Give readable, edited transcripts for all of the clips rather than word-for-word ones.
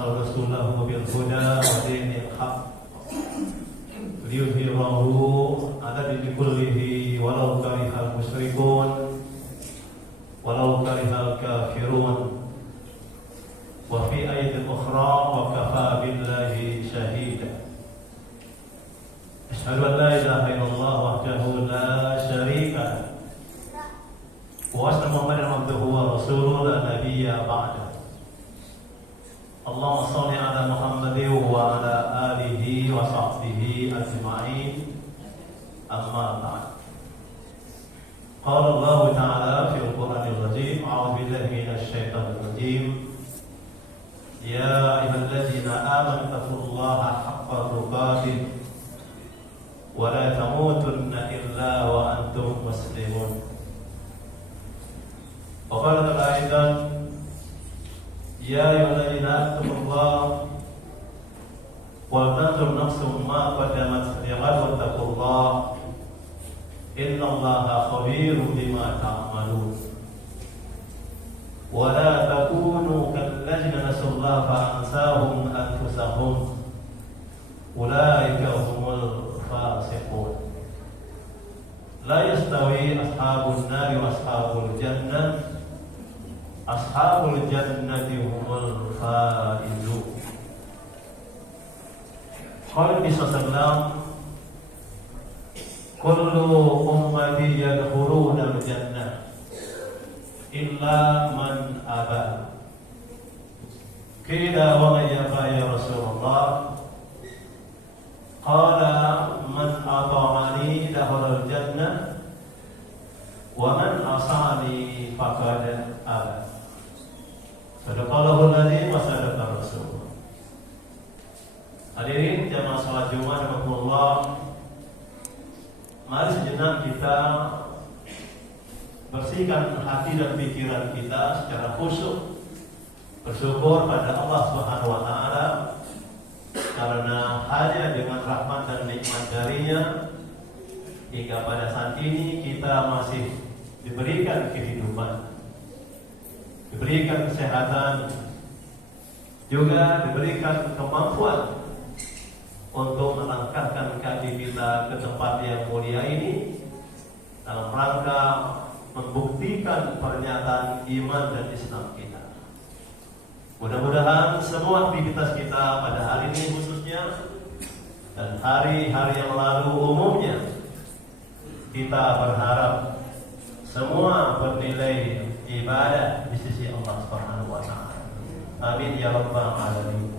رسوله بالهدى ودين الحق ليظهره على الدين كله ولو كره المشركون ولو كره الكافرون. وفي آية أخرى وكفى بالله شهيدا. أشهد أن لا إله إلا الله وحده لا شريك له وأشهد أن محمدا عبده ورسوله لا نبي بعده. اللهم صل على محمد وعلى آله وصحبه أجمعين. أما بعد. قال الله تعالى في القرآن العظيم: أعوذ بالله من الشيطان الرجيم. يا أيها الذين آمنوا اتقوا الله حق تقاته ولا تموتن إلا وأنتم مسلمون. وقال تعالى أيضا: يا أيها الذين اتقوا الله ولتنظر نفس ما قدمت لغد واتقوا الله إن الله خبير بما تعملون. ولا تكونوا كالذين نسوا الله فأنساهم أنفسهم أولئك هم الفاسقون. لا يستوي أصحاب النار وأصحاب الجنة أصحاب الجنة هم الفائزون. قال النبي صلى الله عليه وسلم: كل أمتي يدخلون الجنة إلا من أبى. قيل ومن يأبى يا رسول الله؟ قال: من أطاعني دخل الجنة ومن عصاني فقد أبى. Sadaqallahul adzim wa sadaqa rasul. Hadirin jamaah salat Jumat rahimakumullah, mari sejenak kita bersihkan hati dan pikiran kita secara khusyuk, bersyukur pada Allah Subhanahu wa taala karena hanya dengan rahmat dan nikmat darinya hingga pada saat ini kita masih diberikan kehidupan, diberikan kesehatan, juga diberikan kemampuan untuk melangkahkan kaki kita ke tempat yang mulia ini dalam rangka membuktikan pernyataan iman dan Islam kita. Mudah-mudahan semua aktivitas kita pada hari ini khususnya dan hari-hari yang lalu umumnya, kita berharap semua bernilai ibadah di sisi Allah Subhanahu wa taala. Amin ya rabbal alamin.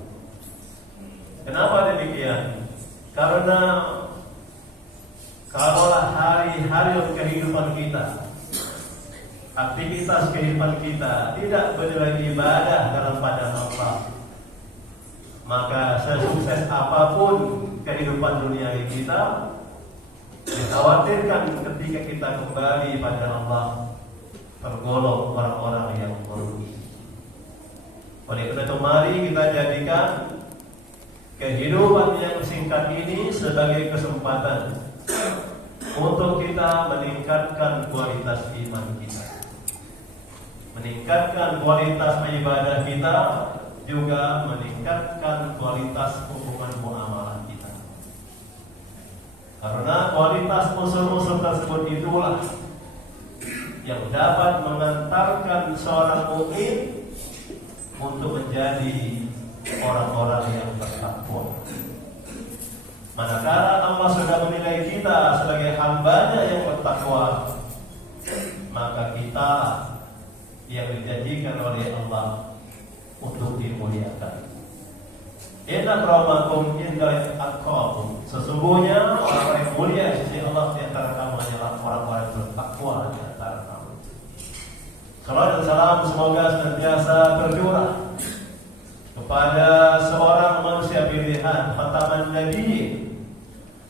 Kenapa demikian? Karena kalaulah hari-hari kehidupan kita, aktivitas kehidupan kita tidak bernilai ibadah dalam pandangan Allah, maka sesukses apapun kehidupan dunia kita, dikhawatirkan ketika kita kembali pada Allah tergolong orang-orang yang merugi. Oleh karena itu mari kita jadikan kehidupan yang singkat ini sebagai kesempatan untuk kita meningkatkan kualitas iman kita, meningkatkan kualitas ibadah kita, juga meningkatkan kualitas hubungan muamalah kita. Karena kualitas unsur-unsur tersebut itulah yang dapat mengantarkan seorang mukmin untuk menjadi orang-orang yang bertakwa. Manakala Allah sudah menilai kita sebagai hamba-Nya yang bertakwa, maka kita yang dijanjikan oleh Allah untuk dimuliakan. Inna akramakum inda atqakum. Sesungguhnya orang yang mulia di sisi Allah di antara kamu adalah orang-orang yang bertakwa di antara kamu. Salawat dan salam semoga senantiasa tercurah kepada seorang manusia pilihan, khataman Nabi,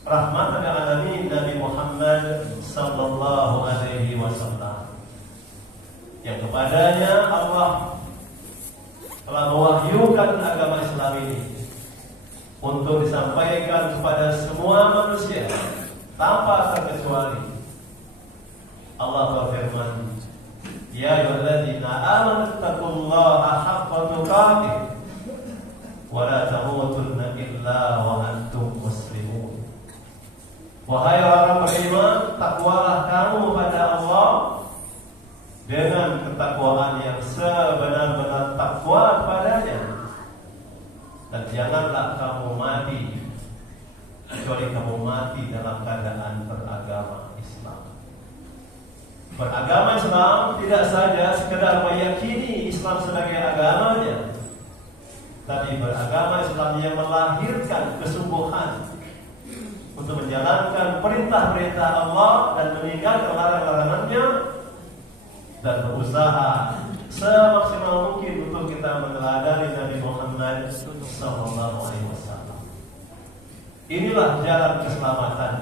rahmatan lil alamin, Nabi Muhammad sallallahu alaihi wasallam, yang kepadanya Allah telah mewahyukan agama Islam ini untuk disampaikan kepada semua manusia tanpa terkecuali. Allah berfirman: Ya ayyuhalladzina amanu taqullaha haqqa tuqatih wa la tamutunna illa wa antum muslimun. Wahai orang beriman, takwalah kamu pada Allah dengan ketakwaan yang sebenar-benar takwa kepadanya, dan janganlah kamu mati kecuali kamu mati dalam keadaan beragama Islam. Beragama Islam tidak saja sekedar meyakini Islam sebagai agamanya, tapi beragama Islam yang melahirkan kesungguhan untuk menjalankan perintah-perintah Allah dan meninggalkan larangan-larangannya, dan berusaha semaksimal mungkin untuk kita meneladani Nabi Muhammad SAW. Inilah jalan keselamatan,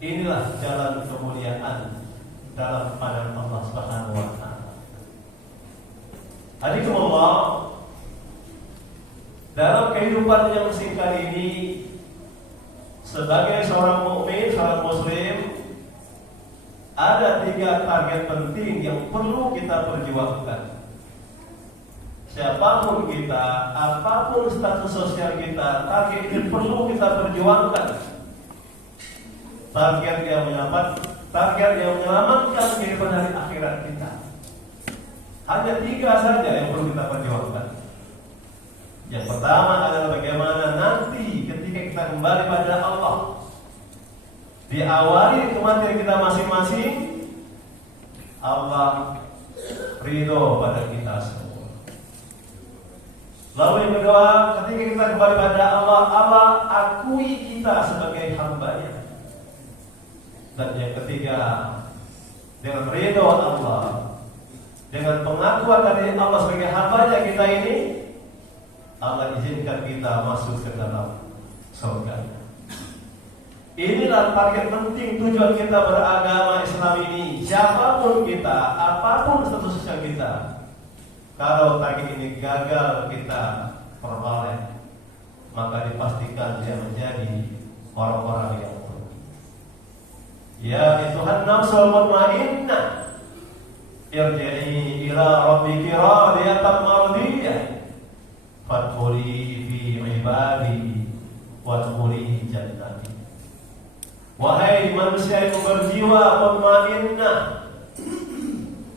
inilah jalan kemuliaan dalam pandangan Allah Subhanahu wa taala. Hadikumullah, dalam kehidupan yang singkat ini, sebagai seorang mukmin, seorang muslim, ada 3 target penting yang perlu kita perjuangkan. Siapapun kita, apapun status sosial kita, target ini perlu kita perjuangkan. Target yang menyelamatkan kehidupan hari akhirat kita. Hanya 3 saja yang perlu kita perjuangkan. Yang pertama adalah bagaimana nanti ketika kita kembali pada Allah, diawali kematian kita masing-masing, Allah ridho pada kita semua. Lalu yang kedua, ketika kita kembali pada Allah, Allah akui kita sebagai hamba-Nya. Dan yang ketiga, dengan ridho Allah, dengan pengakuan dari Allah sebagai hamba-Nya kita ini, Allah izinkan kita masuk ke dalam surga. Inilah target penting tujuan kita beragama Islam ini. Siapapun kita, apapun status sosial kita, kalau target ini gagal kita peroleh, maka dipastikan dia menjadi orang-orang yang rugi. Ya Tuhan nafsul mutmainnah, irji'i ila rabbiki radiyatan mardiyah, fadkhuli fi ibadi wadkhuli jannati. Wahai manusia yang berjiwa mutmainnah,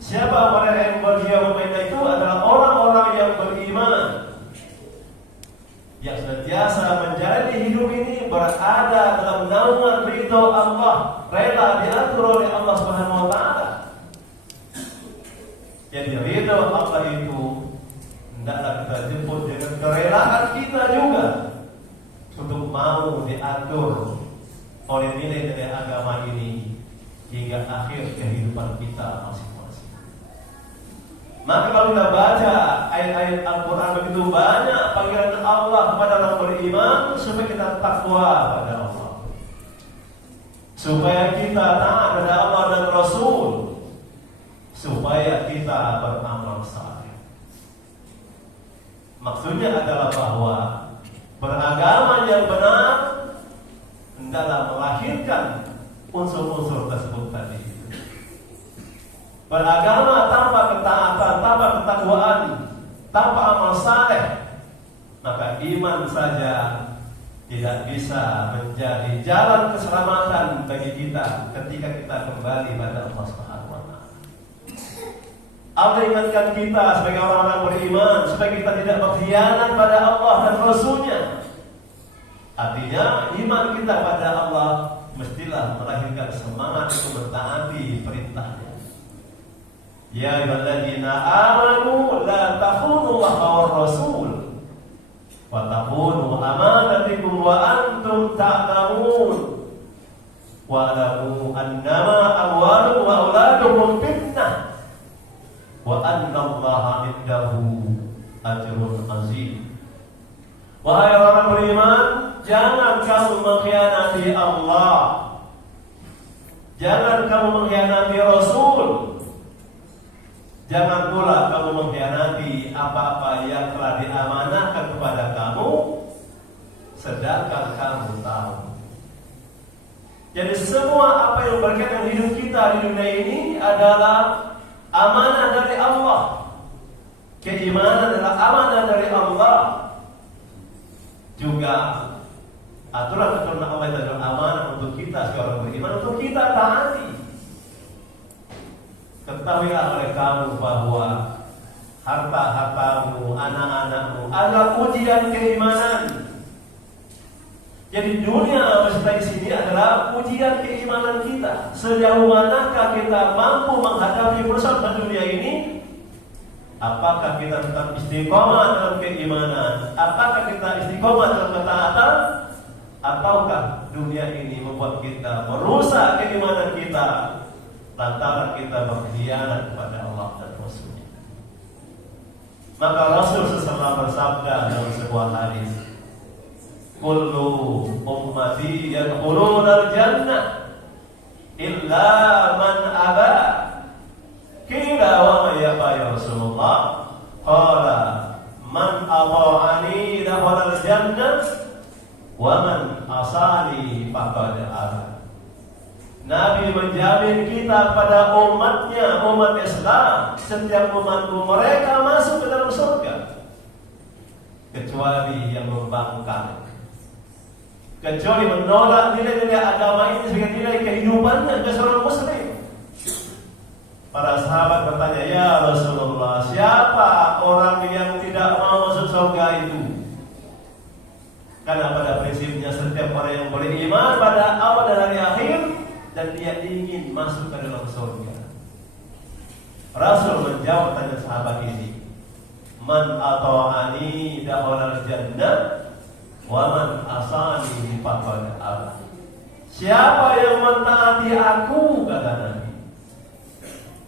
siapa mereka yang berjiwa mutmainnah? Itu adalah orang-orang yang beriman, yang senantiasa menjalani hidup ini berada dalam naungan ridho Allah, rela diatur oleh Allah Subhanahu wa taala. Jadi ridho Allah itu hendaklah kita jemput dengan kerelaan kita juga untuk mau diatur oleh nilai-nilai agama ini hingga akhir kehidupan kita masing-masing. Maka kalau kita baca ayat-ayat Al-Quran begitu banyak panggilan Allah kepada orang beriman supaya kita takwa pada Allah, supaya kita taat pada Allah dan Rasul, supaya kita beramal saleh. Maksudnya adalah bahwa beragama yang benar hendaklah melahirkan unsur-unsur tersebut tadi. Beragama tanpa ketaatan, tanpa ketakwaan, tanpa amal saleh, maka iman saja tidak bisa menjadi jalan keselamatan bagi kita ketika kita kembali pada Allah Subhanahu wa taala. Allah ingatkan kita sebagai orang-orang beriman supaya kita tidak berkhianat pada Allah dan Rasul-Nya. Artinya iman kita pada Allah mestilah melahirkan semangat untuk mentaati perintahnya. Ya ayyuhalladzina amanu la takhunu Allah wa Rasul wa takhunu amanatikum wa antum ta'lamun wa alamu annama amwalukum wa auladukum fitnah wa anna Allaha 'indahu ajrun 'azim. Wahai orang beriman, jangan kamu mengkhianati Allah, jangan kamu mengkhianati Rasul, jangan pula kamu mengkhianati apa-apa yang telah diamanahkan kepada kamu, sedangkan kamu tahu. Jadi semua apa yang berkaitan dengan hidup kita di dunia ini adalah amanah dari Allah. Keimanan adalah amanah dari Allah. juga aturan-aturan Allah itu adalah amanah untuk kita seorang beriman, untuk kita taati. Ketahuilah oleh kamu bahwa harta-hartamu, anak-anakmu adalah ujian keimanan. Jadi dunia beserta di sini adalah ujian keimanan kita. Sejauh manakah kita mampu menghadapi persoalan dunia ini? Apakah kita tetap istiqomah dalam keimanan? Apakah kita istiqomah dalam ketaatan? Ataukah dunia ini membuat kita merusak keimanan kita lantaran kita berkhianat kepada Allah dan Rasul-Nya? Maka Rasul SAW bersabda dalam sebuah hadis, kullu ummati yadkhuluna al-jannah illa man aba. Qila wa ma yaba ya Rasulullah? Qala man ata'ani dakhala al-jannah wa man asani faqad aba. Nabi menjamin kita pada umatnya, umat Islam, setiap umatku mereka masuk ke dalam surga kecuali yang membangkang, kecuali menolak nilai-nilai agama ini sebagai nilai kehidupannya ke seorang muslim. Para sahabat bertanya, ya Rasulullah, siapa orang yang tidak mau masuk surga itu? Karena pada prinsipnya setiap orang yang beriman pada Allah dan hari akhir dan dia ingin masuk ke dalam surga. Rasul menjawab tanya sahabat ini, man ata'ani dakhala al-jannah wa man asani faqad aba. Siapa yang mentaati aku, kata Nabi,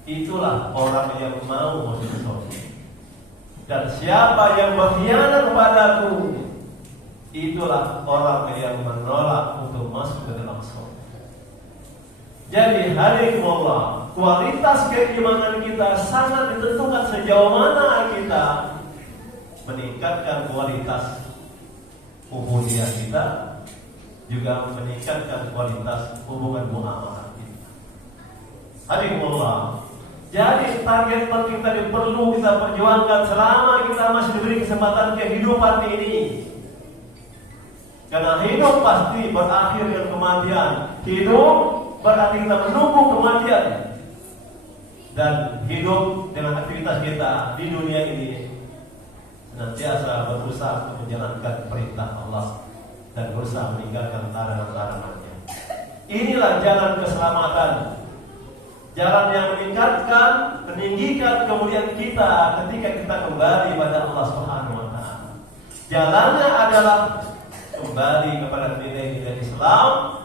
itulah orang yang mau masuk surga. Dan siapa yang berkhianat kepadaku, itulah orang yang menolak untuk masuk ke dalam surga. Jadi hadirin, kualitas keimanan kita sangat ditentukan sejauh mana kita meningkatkan kualitas hubungan kita, juga meningkatkan kualitas hubungan muamalah kita. Hadirin, jadi target kita perlu kita perjuangkan selama kita masih diberi kesempatan kehidupan ini. Karena hidup pasti berakhir dengan kematian. Hidup berarti kita menunggu kematian. Dan hidup dengan aktivitas kita di dunia ini senantiasa berusaha untuk menjalankan perintah Allah dan berusaha meninggalkan larangan-larangannya. Inilah jalan keselamatan, jalan yang meningkatkan, meninggikan kemuliaan kita ketika kita kembali pada Allah Subhanahu wa Ta'ala. Jalannya adalah kembali kepada nilai-nilai Islam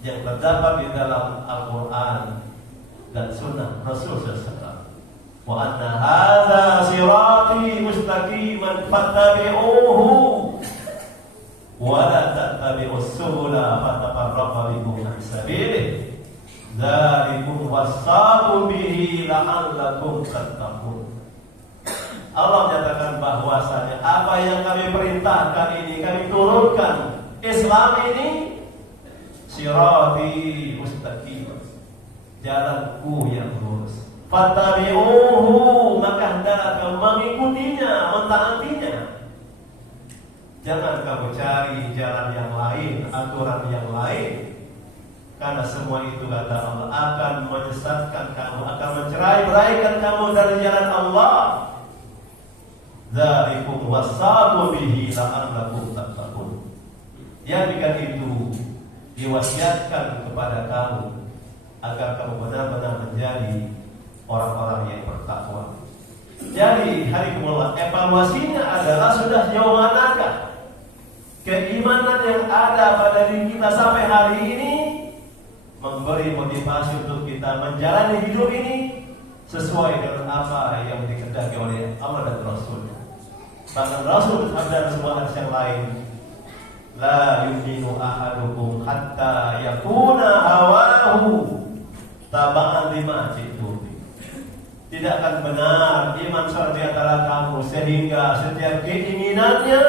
yang terdapat di dalam Al-Quran dan Sunnah Rasul SAW. Wa anna hadza sirati mustaqiman fattabi'uhu wa la tattabi'us subula fatafarraqa bikum an sabilihi dzalikum wassaqu bihi la'allakum tattaqun. Allah menyatakan bahwasanya apa yang kami perintahkan ini, kami turunkan Islam ini, sirati mustaqim, jalanku yang lurus. Fattabi'uhu, maka hendaklah kamu mengikutinya, mentaatinya. Jangan kamu cari jalan yang lain, aturan yang lain, karena semua itu kata Allah akan menyesatkan kamu, akan mencerai-beraikan kamu dari jalan Allah. Dzalikum wasaqu bihi la'allakum tattaqun. Yang dengan itu diwasiatkan kepada kamu agar kamu benar-benar menjadi orang-orang yang bertakwa. Jadi hadirin, evaluasinya adalah sudah sejauh manakah keimanan yang ada pada diri kita sampai hari ini memberi motivasi untuk kita menjalani hidup ini sesuai dengan apa yang dikehendaki oleh Allah dan Rasul-Nya. Bahkan Rasul bersabda sebuah hadis yang lain, la yu'minu ahadukum hatta yakuna hawahu taba'an lima jitu. Tidak akan benar iman seorang di antara kamu sehingga setiap keinginannya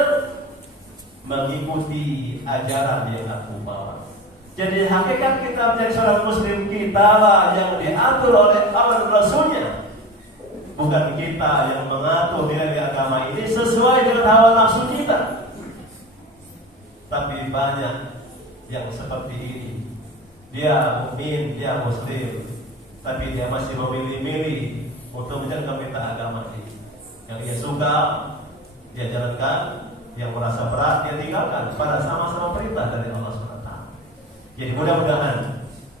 mengikuti ajaran yang aku bawa. Jadi hakikat kita menjadi seorang muslim, kita lah yang diatur oleh Allah dan Rasul-Nya, bukan kita yang mengatur nilai agama ini sesuai dengan hawa nafsu kita. tapi banyak yang seperti ini. Dia mukmin, dia muslim, tapi dia masih memilih-milih untuk menjalankan perintah agama ini. Yang dia suka, dia jalankan. Yang merasa berat, dia tinggalkan. Pada sama-sama perintah dari Allah SWT. Jadi mudah-mudahan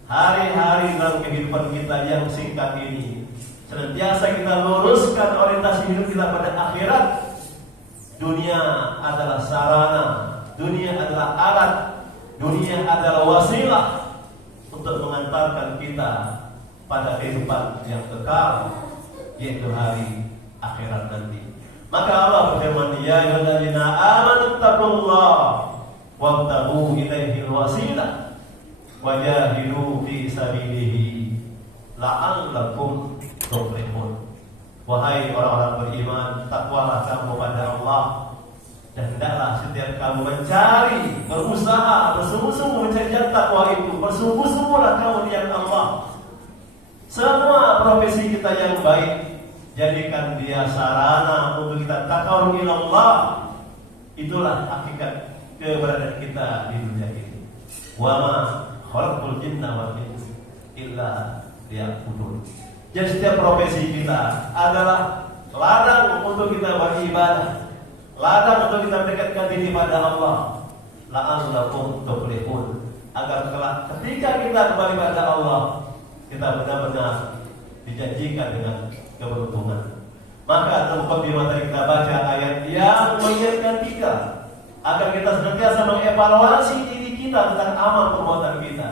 hari-hari dalam kehidupan kita yang singkat ini senantiasa kita luruskan orientasi hidup kita pada akhirat. Dunia adalah sarana, dunia adalah alat, dunia adalah wasilah untuk mengantarkan kita pada kehidupan yang kekal, yaitu hari akhirat nanti. Maka Allah berfirman, ya ayyuhalladzina amanu taqullaha wabtaghu ilaihi wasilah wajahidu fi sabilihi la'allakum tuflihun. Wahai orang-orang beriman, takwalah kamu pada Allah, dan hendaklah setiap kamu mencari, berusaha, bersungguh-sungguh mencari takwa itu. Bersungguh-sungguhlah kamu di Allah. Semua profesi kita yang baik, jadikan dia sarana untuk kita taqarrub ila Allah. Itulah hakikat keberadaan kita di dunia ini. Wa ma khalaqul jinna wal insa illa liya'budun. Jadi setiap profesi kita adalah ladang untuk kita beribadah, ladang untuk kita mendekatkan diri pada Allah. La'allakum tuflihun, agar kelak ketika kita kembali pada Allah, kita benar-benar dijanjikan dengan keberuntungan. Maka dalam mukadimah tadi kita baca ayat yang mengingatkan kita agar kita senantiasa mengevaluasi diri kita tentang amal perbuatan kita.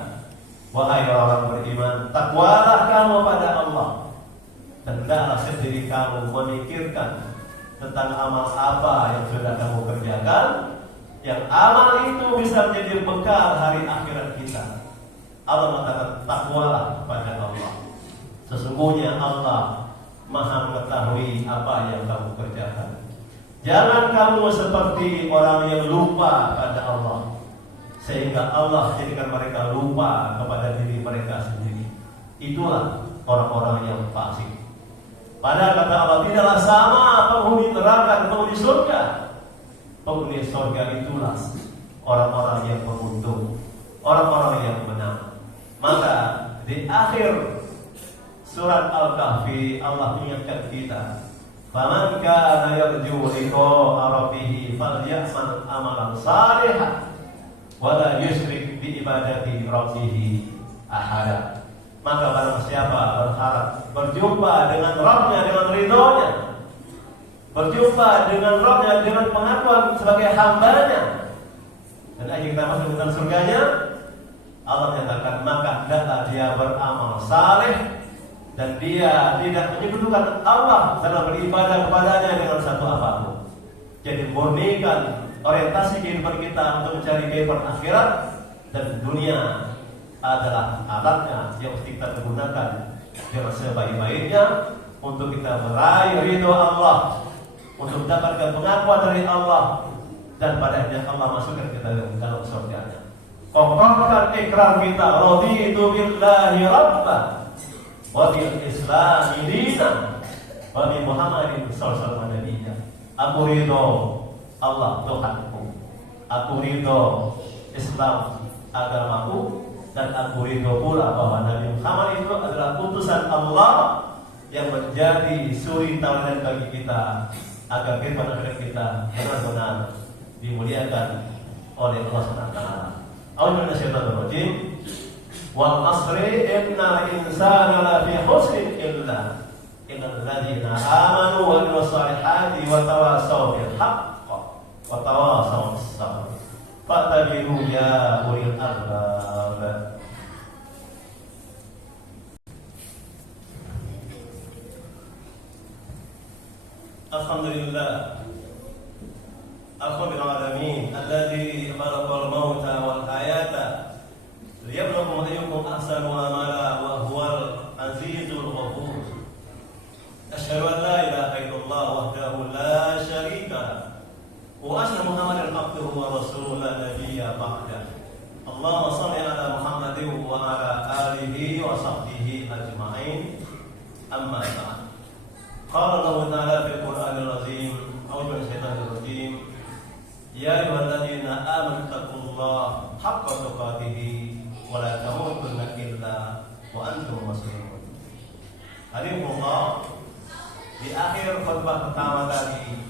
Wahai orang-orang beriman, takwalah kamu pada Allah, dan hendaklah sendiri kamu memikirkan tentang amal apa yang sudah kamu kerjakan, yang amal itu bisa menjadi bekal hari akhirat kita. Allah mengatakan, takwalah pada Allah. Sesungguhnya Allah Maha mengetahui apa yang kamu kerjakan. Jangan kamu seperti orang yang lupa pada Allah, sehingga Allah jadikan mereka lupa kepada diri mereka sendiri. Itulah orang-orang yang fasik. Padahal kata Allah, tidaklah sama penghuni neraka dan penghuni surga. Penghuni surga itulah orang-orang yang beruntung, orang-orang yang menang. Maka di akhir surat Al-Kahfi Allah mengingatkan kita, faman kana yarju liqa'a rabbih falyamal amalan shalihan wala yusyrik bi ibadati rabbih ahada. Maka barang siapa berharap berjumpa dengan Rabbnya, dengan ridhonya, berjumpa dengan Rabbnya, dengan pengakuan sebagai hambanya, dan akhirnya kita masuk dalam surganya, Allah menyatakan maka hendaklah dia beramal saleh dan dia tidak menyekutukan Allah dalam beribadah kepadanya dengan satu apapun. Jadi murnikan orientasi kehidupan kita untuk mencari kehidupan akhirat, dan dunia adalah alatnya yang mesti kita gunakan dengan sebaik-baiknya untuk kita meraih ridho Allah, untuk mendapatkan pengakuan dari Allah, dan pada akhirnya Allah masukkan kita dalam surganya. Kokohkan ikrar kita, raditu billahi rabban wa bil islami dinan wa bi Muhammadin sallallahu alaihi wasallam. Aku ridho Allah Tuhanku, aku ridho Islam agamaku, dan aku ridho pula bahwa Nabi Muhammad itu adalah utusan Allah yang menjadi suri tauladan bagi kita, agar kehidupan akhirat kita benar-benar dimuliakan oleh Allah SWT. A'udzu minasyaitonir rajim. Wal 'asri innal insana lafi khusrin illa innal ladzina amanu wa 'amilus shalihati wa tawassaw bil haqq wa tawassaw bis sabr. Fattabi'u ya ulil albab. Alhamdulillah, Alhamdulillah alamin, alladzi khalaqal mauta wal hayata liyabluwakum ayyukum ahsanu amala wa huwal azizul ghafur. Asyhadu an la ilaha illallah wahdahu la syarika lahu wa asyhadu Muhammadan abduhu wa rasuluhu la nabiyya ba'dah. Allahumma shalli ala Muhammadin wa ala alihi wa sahbihi ajma'in. Amma ba'd. Qala Allah Ta'ala fil Qur'anil Azim, a'udzu billahi minasyaitonir rajim. Ya ayyuhalladzina amanu tuqatih wa la tamutunna illa wa antum muslimun. Hadirullah, di akhir khutbah pertama tadi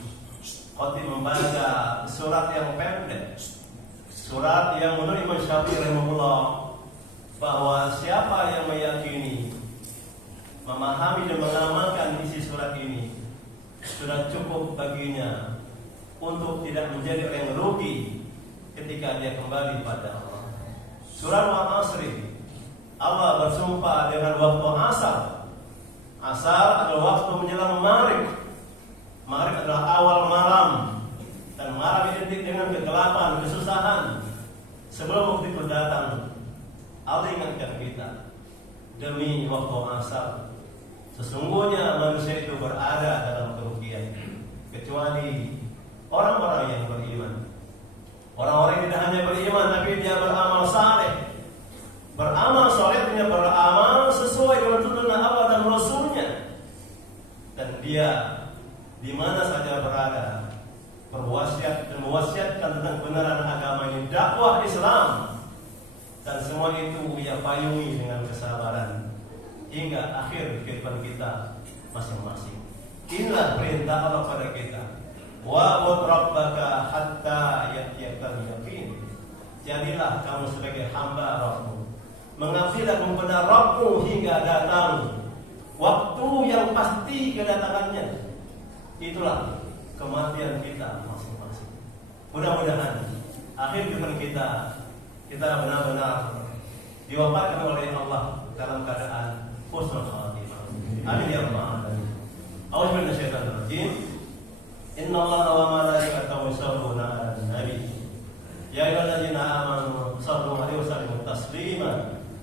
khotib membaca surat yang pendek, surat yang menurut Imam Syafi'i rahimahullah bahwa siapa yang meyakini, memahami dan mengamalkan isi surat ini sudah cukup baginya untuk tidak menjadi orang yang rugi ketika dia kembali pada Allah. Surah Al-Asri, Allah bersumpah dengan waktu asar. Asar adalah waktu menjelang maghrib. Maghrib adalah awal malam, dan malam identik dengan kegelapan, kesusahan. Sebelum waktu itu datang, Allah ingatkan kita, demi waktu asar, sesungguhnya manusia itu berada dalam kerugian, kecuali orang-orang yang beriman. Orang-orang yang tidak hanya beriman, tapi dia beramal saleh. Beramal saleh artinya beramal sesuai dengan tuntunan Allah dan Rasulnya. Dan dia di mana saja berada berwasiat dan mewasiatkan tentang kebenaran agama ini, dakwah Islam, dan semua itu ia payungi dengan kesabaran hingga akhir kehidupan kita masing-masing. Inilah perintah Allah pada kita. Wa'bud rabbaka hatta ya'tiyakal yaqin. Jadilah kamu sebagai hamba Rabbmu, mengabdilah kepada Rabbmu hingga datang waktu yang pasti kedatangannya. Itulah kematian kita masing-masing. Mudah-mudahan akhir kehidupan kita benar-benar diwafatkan oleh Allah dalam keadaan husnul khatimah. Amin ya rabbal alamin. A'udzu billahi minasyaitonir rajim. Innallaha wa malaikatahu yusholluna 'alan nabi. Ya ayyuhalladzina amanu shallu 'alaihi wa sallimu taslima.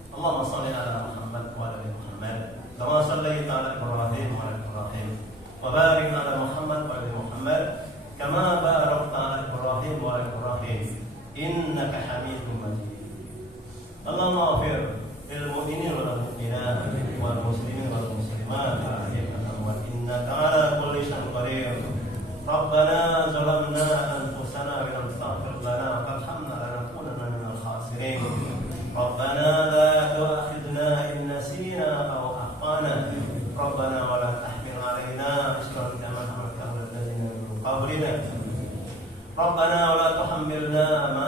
Allahumma shalli 'ala Muhammad wa 'ala ali Muhammad kama shallaita 'ala Ibrahim wa 'ala Ibrahim wa barik 'ala Muhammad wa 'ala Muhammad kama barakta 'ala Ibrahim wa 'ala Ibrahim innaka Hamidum Majid. Allahumma ighfir lil mu'minina wal mu'minat wal muslimin wal muslimat wa innaka 'ala kulli syai'in qadir. Rabbana zalamna anfusana wa lam taghfir lana wa tarhamna lanakunanna minal khasirin. Rabbana la tu'akhidhna in nasina aw akhtana. Rabbana wa la tahmil 'alaina isran kama hamaltahu 'alal ladzina min qablina. Rabbana wa la tuhammilna ma